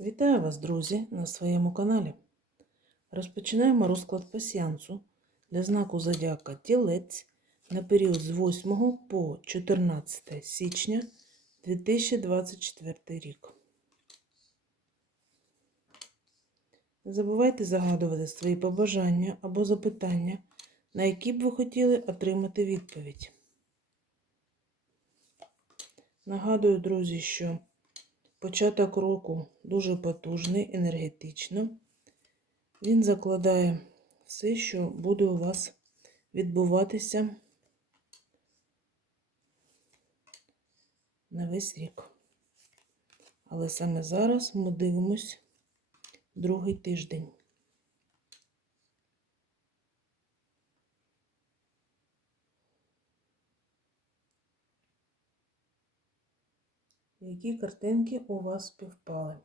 Вітаю вас, друзі, на своєму каналі. Розпочинаємо розклад пасіянсу для знаку Зодіака Тілець на період з 8 по 14 січня 2024 рік. Не забувайте загадувати свої побажання або запитання, на які б ви хотіли отримати відповідь. Нагадую, друзі, що Початок року дуже потужний, енергетично. Він закладає все, що буде у вас відбуватися на весь рік. Але саме зараз ми дивимось другий тиждень. Які картинки у вас співпали.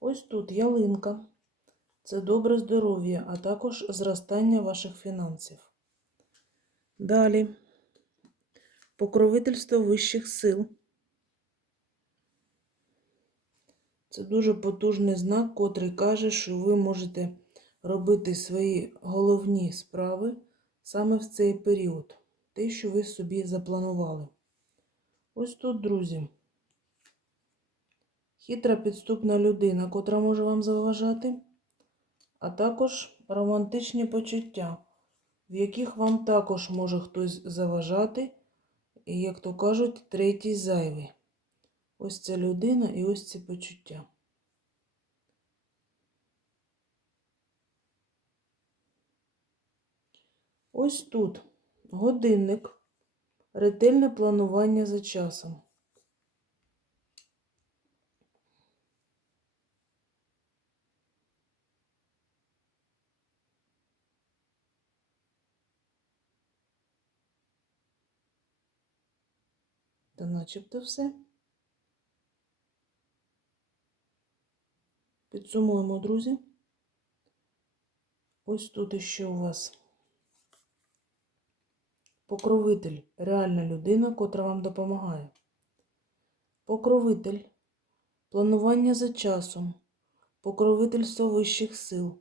Ось тут ялинка. Це добре здоров'я, а також зростання ваших фінансів. Далі покровительство вищих сил. Це дуже потужний знак, котрий каже, що ви можете робити свої головні справи саме в цей період. Те, що ви собі запланували. Ось тут, друзі хитра підступна людина, котра може вам заважати, а також романтичні почуття, в яких вам також може хтось заважати, і, як то кажуть, третій зайвий. Ось ця людина і ось ці почуття. Ось тут годинник, ретельне планування за часом. Та начебто все. Підсумуємо, друзі. Ось тут іще у вас покровитель, реальна людина, котра вам допомагає. Покровитель, планування за часом, покровительство вищих сил,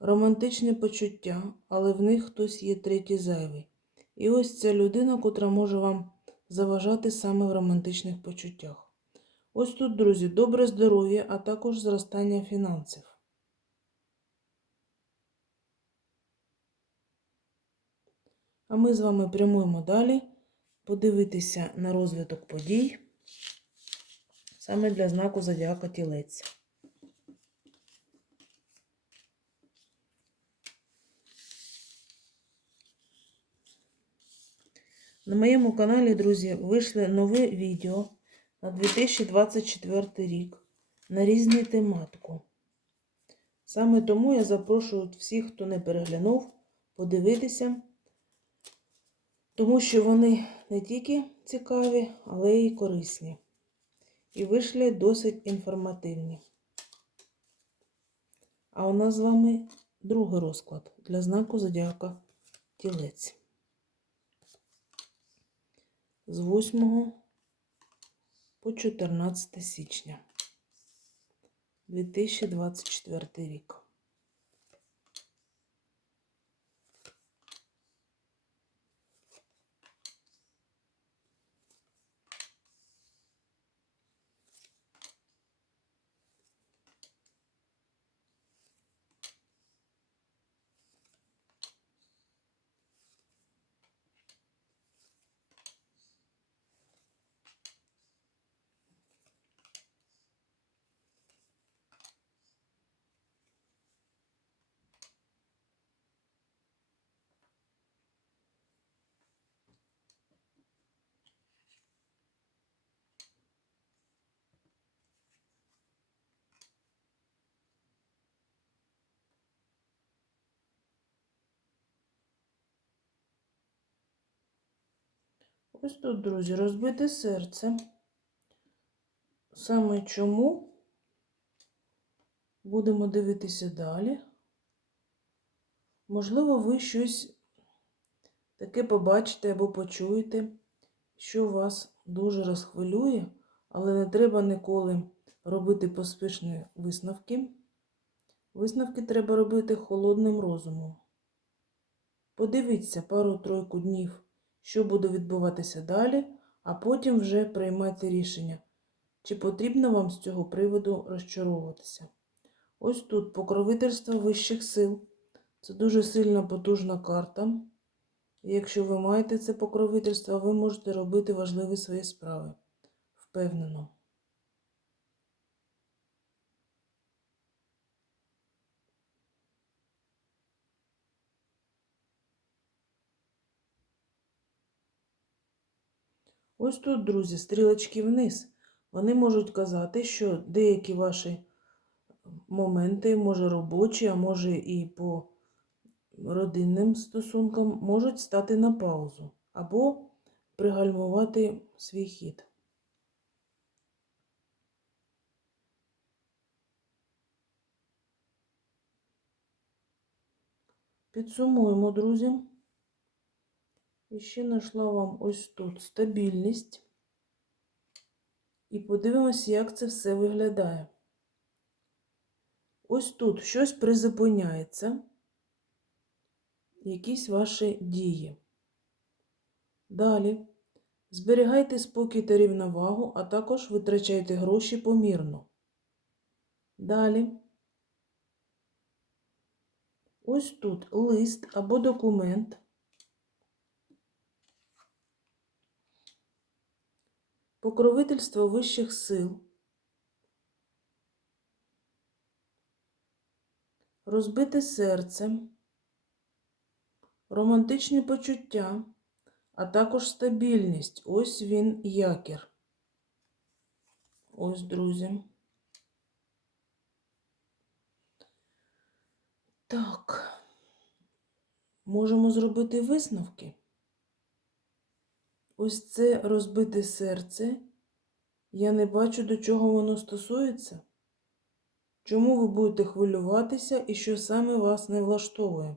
романтичне почуття, але в них хтось є третій зайвий. І ось ця людина, котра може вам заважати саме в романтичних почуттях. Ось тут, друзі, добре здоров'я, а також зростання фінансів. А ми з вами прямуємо далі подивитися на розвиток подій саме для знаку Зодіака Тілець. На моєму каналі, друзі, вийшли нове відео на 2024 рік на різні тематику. Саме тому я запрошую всіх, хто не переглянув, подивитися, тому що вони не тільки цікаві, але й корисні. І вийшли досить інформативні. А у нас з вами другий розклад для знаку Зодіака Тілець з 8 по 14 січня 2024 рік. Ось тут, друзі, розбите серце. Саме чому будемо дивитися далі. Можливо, ви щось таке побачите або почуєте, що вас дуже розхвилює, але не треба ніколи робити поспішні висновки. Висновки треба робити холодним розумом. Подивіться пару-тройку днів, що буде відбуватися далі, а потім вже приймайте рішення, чи потрібно вам з цього приводу розчаровуватися. Ось тут покровительство вищих сил. Це дуже сильна потужна карта. І якщо ви маєте це покровительство, ви можете робити важливі свої справи. Впевнено. Ось тут, друзі, стрілочки вниз. Вони можуть казати, що деякі ваші моменти, може робочі, а може і по родинним стосункам, можуть стати на паузу або пригальмувати свій хід. Підсумуємо, друзі. І ще знайшла вам ось тут стабільність. І подивимося, як це все виглядає. Ось тут щось призупиняється, якісь ваші дії. Далі зберігайте спокій та рівновагу, а також витрачайте гроші помірно. Далі. Ось тут лист або документ. Покровительство вищих сил. Розбите серце, романтичні почуття, а також стабільність. Ось він якір. Ось, друзі. Так, можемо зробити висновки. Ось це розбите серце. Я не бачу, до чого воно стосується. Чому ви будете хвилюватися і що саме вас не влаштовує?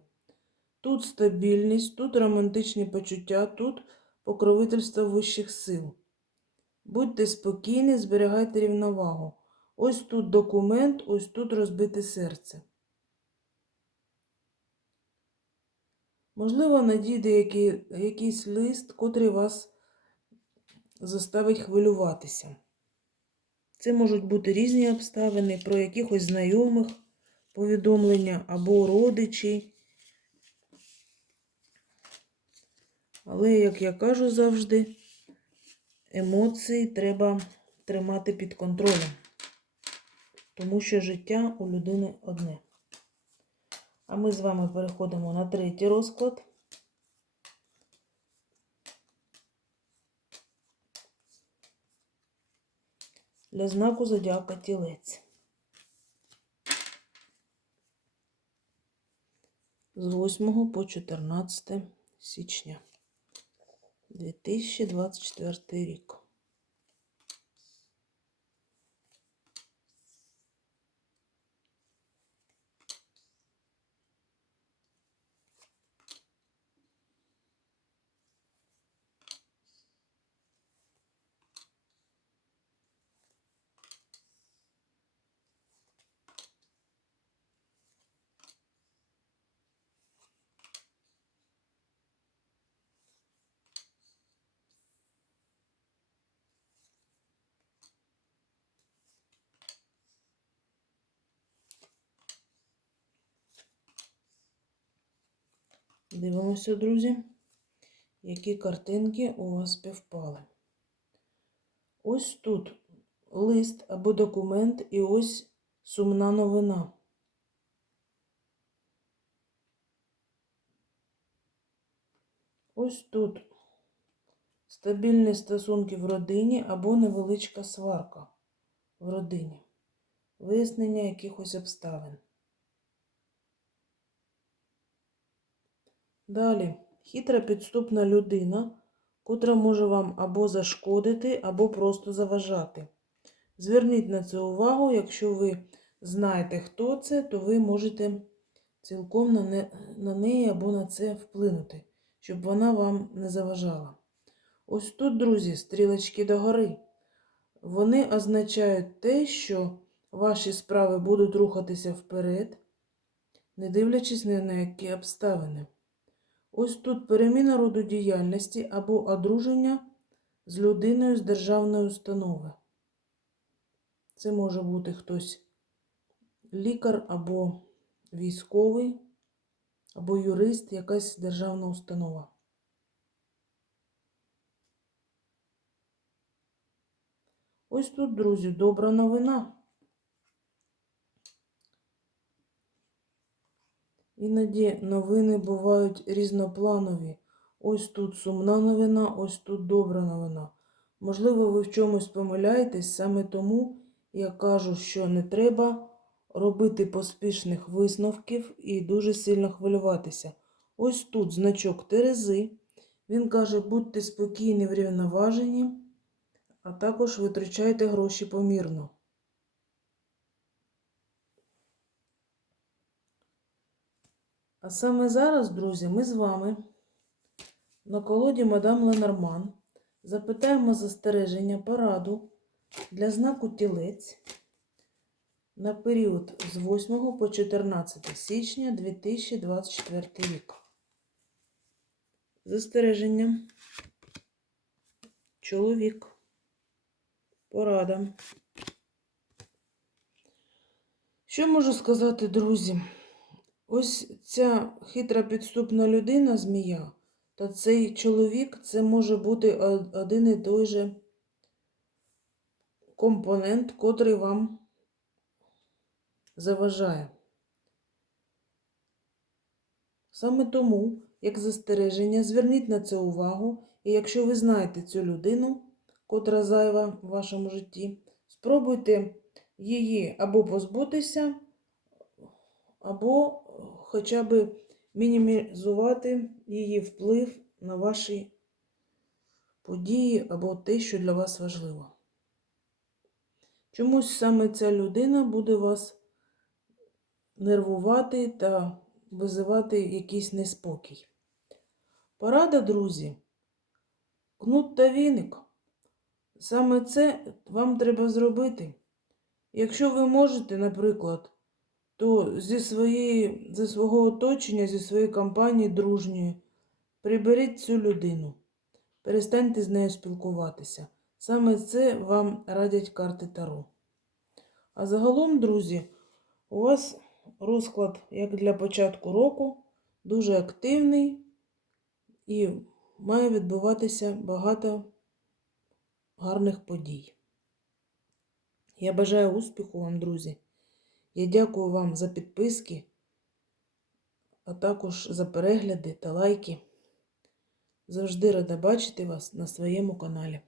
Тут стабільність, тут романтичні почуття, тут покровительство вищих сил. Будьте спокійні, зберігайте рівновагу. Ось тут документ, ось тут розбите серце. Можливо, надійде який, якийсь лист, котрий вас заставить хвилюватися. Це можуть бути різні обставини, про якихось знайомих повідомлення або родичі. Але, як я кажу завжди, емоції треба тримати під контролем, тому що життя у людини одне. А ми з вами переходимо на третій розклад. Для знаку зодіака тілець. З 8 по 14 січня 2024 рік. Дивимося, друзі, які картинки у вас співпали. Ось тут лист або документ, і ось сумна новина. Ось тут стабільні стосунки в родині або невеличка сварка в родині, вияснення якихось обставин. Далі хитра підступна людина, котра може вам або зашкодити, або просто заважати. Зверніть на це увагу, якщо ви знаєте, хто це, то ви можете цілком на, не, на неї або на це вплинути, щоб вона вам не заважала. Ось тут, друзі, стрілочки догори. Вони означають те, що ваші справи будуть рухатися вперед, не дивлячись ні на які обставини. Ось тут переміна роду діяльності або одруження з людиною з державної установи. Це може бути хтось лікар або військовий, або юрист, якась державна установа. Ось тут, друзі, добра новина. Іноді новини бувають різнопланові. Ось тут сумна новина, ось тут добра новина. Можливо, ви в чомусь помиляєтесь, саме тому я кажу, що не треба робити поспішних висновків і дуже сильно хвилюватися. Ось тут значок Терези. Він каже, будьте спокійні, врівноважені, а також витрачайте гроші помірно. А саме зараз, друзі, ми з вами на колоді мадам Ленорман запитаємо застереження пораду для знаку тілець на період з 8 по 14 січня 2024 рік. Застереження. Чоловік. Порада. Що можу сказати, друзі? Ось ця хитра підступна людина, змія, та цей чоловік це може бути один і той же компонент, котрий вам заважає. Саме тому, як застереження, зверніть на це увагу, і якщо ви знаєте цю людину, котра зайва в вашому житті, спробуйте її або позбутися, або хоча б мінімізувати її вплив на ваші події або те, що для вас важливо. Чомусь саме ця людина буде вас нервувати та визивати якийсь неспокій. Порада, друзі, кнут та віник. Саме це вам треба зробити. Якщо ви можете, наприклад, то зі, своєї, зі свого оточення, зі своєї компанії дружньої, приберіть цю людину. Перестаньте з нею спілкуватися. Саме це вам радять карти Таро. А загалом, друзі, у вас розклад, як для початку року, дуже активний і має відбуватися багато гарних подій. Я бажаю успіху вам, друзі. Я дякую вам за підписки, а також за перегляди та лайки. Завжди рада бачити вас на своєму каналі.